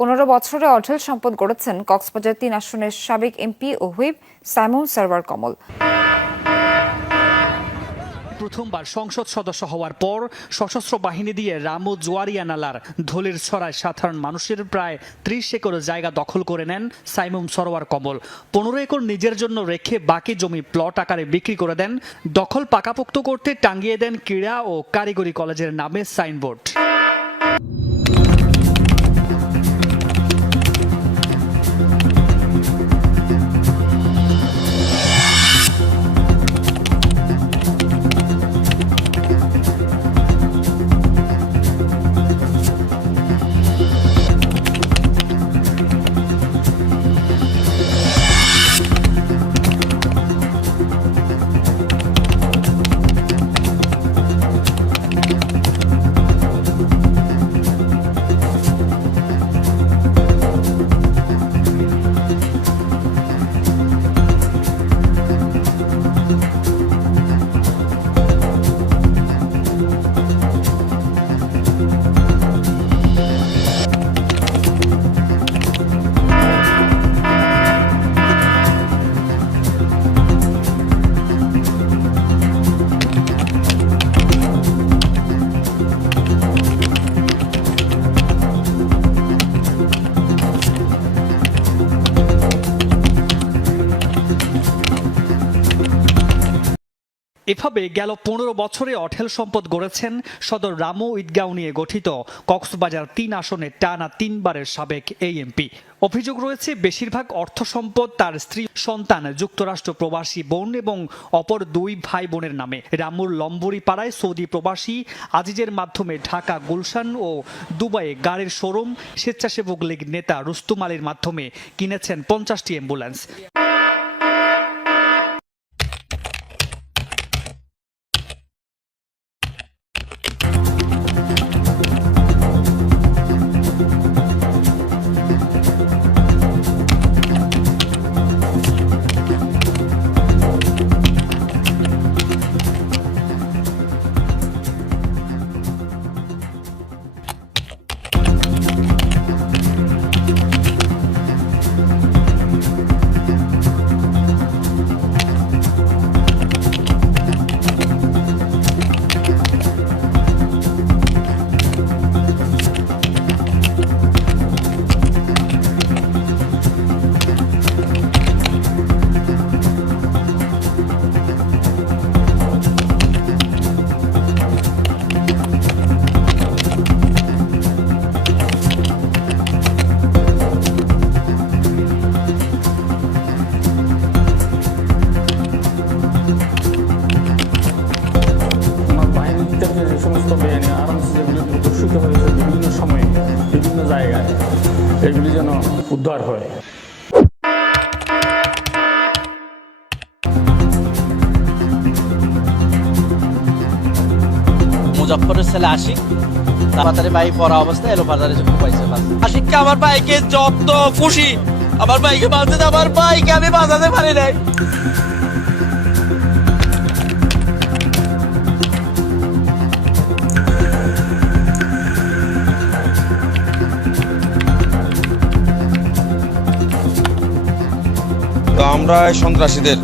15 বছরে অঢেল সম্পদ গড়েছেন কক্সবাজার 3 আসনের সাবেক এমপি ও হুইপ সাইমন সারওয়ার কমল। প্রথমবার সংসদ সদস্য হওয়ার পর সশস্ত্র বাহিনী দিয়ে রামু জোয়ারিয়া নালার ধলির ছড়ায় সাধারণ মানুষের প্রায় 30 একর জায়গা দখল করে নেন সাইমন সরোয়ার কমল। 15 একর নিজের জন্য রেখে বাকি জমি প্লট আকারে বিক্রি করে দেন। দখল পাকাপোক্ত করতে টাঙ্গিয়ে দেন ক্রীড়া ও কারিগরি কলেজের নামে সাইনবোর্ড। এভাবে গেল 15 বছরে অঢেল সম্পদ গড়েছেন সদর রামু ঈদগাঁও নিয়ে গঠিত কক্সবাজার 3 আসনে টানা 3বারের সাবেক এই এমপি। অভিযোগ রয়েছে বেশিরভাগ অর্থ সম্পদ তার স্ত্রী, সন্তান, যুক্তরাষ্ট্র প্রবাসী বোন এবং অপর 2 ভাই বোনের নামে। রামুর লম্বরি পাড়ায় সৌদি প্রবাসী আজিজের মাধ্যমে ঢাকা গুলশান ও দুবাইয়ে গাড়ির শোরুম, স্বেচ্ছাসেবক লীগ নেতা রুস্তুম আলীর মাধ্যমে কিনেছেন 50টি অ্যাম্বুলেন্স। সমস্ত বেআইনি আরামসে যেগুলি প্রদর্শিত হয়েছে বিভিন্ন সময়ে বিভিন্ন জায়গায়, এগুলি যেন উদ্ধার হয়। মুজাফফরের ছেলে আশিক তাড়াতাড়ি বাইক পড়া অবস্থায় এলো বাজারে যখন পাইছে। আশিককে আমার বাইকে যত খুশি, আমার বাইকে বাঁধতে, আমার বাইকে আমি বাঁধাতে পারি নাই। তো আমরা সন্ত্রাসীদের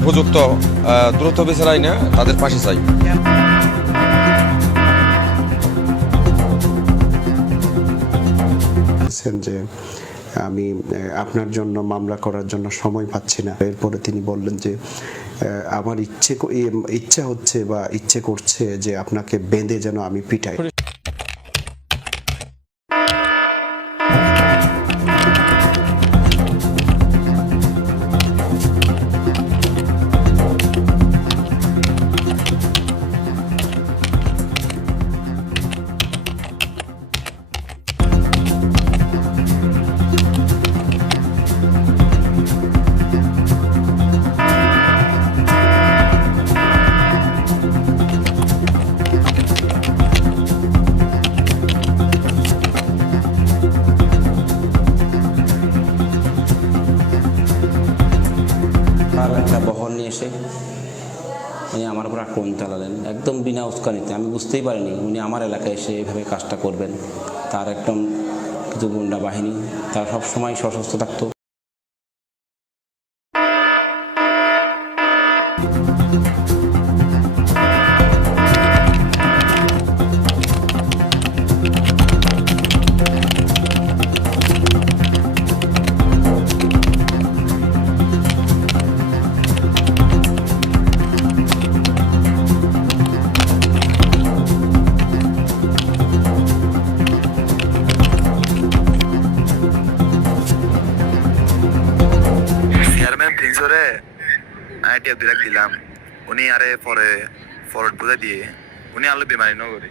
উপযুক্ত দ্রুত বিচার আইনে তাদের ফাঁসি চাই। যে আমি আপনার জন্য মামলা করার জন্য সময় পাচ্ছি না। এরপরে তিনি বললেন যে আমার ইচ্ছে হচ্ছে বা ইচ্ছে করছে যে আপনাকে বেঁধে যেন আমি পিটাই। এসে উনি আমার উপর আক্রমণ চালালেন একদম বিনা উস্কানিতে। আমি বুঝতেই পারিনি উনি আমার এলাকায় এসে এইভাবে কাজটা করবেন। তার একদম কিছু গুন্ডা বাহিনী, তারা সবসময় সশস্ত্র থাকতো। চেয়ারম্যান প্রিন্সরে আইটিএফ দিলাম, উনি আরে পরে ফরওয়ার্ড বুঝে দিয়ে উনি আলো বেমারি নগরী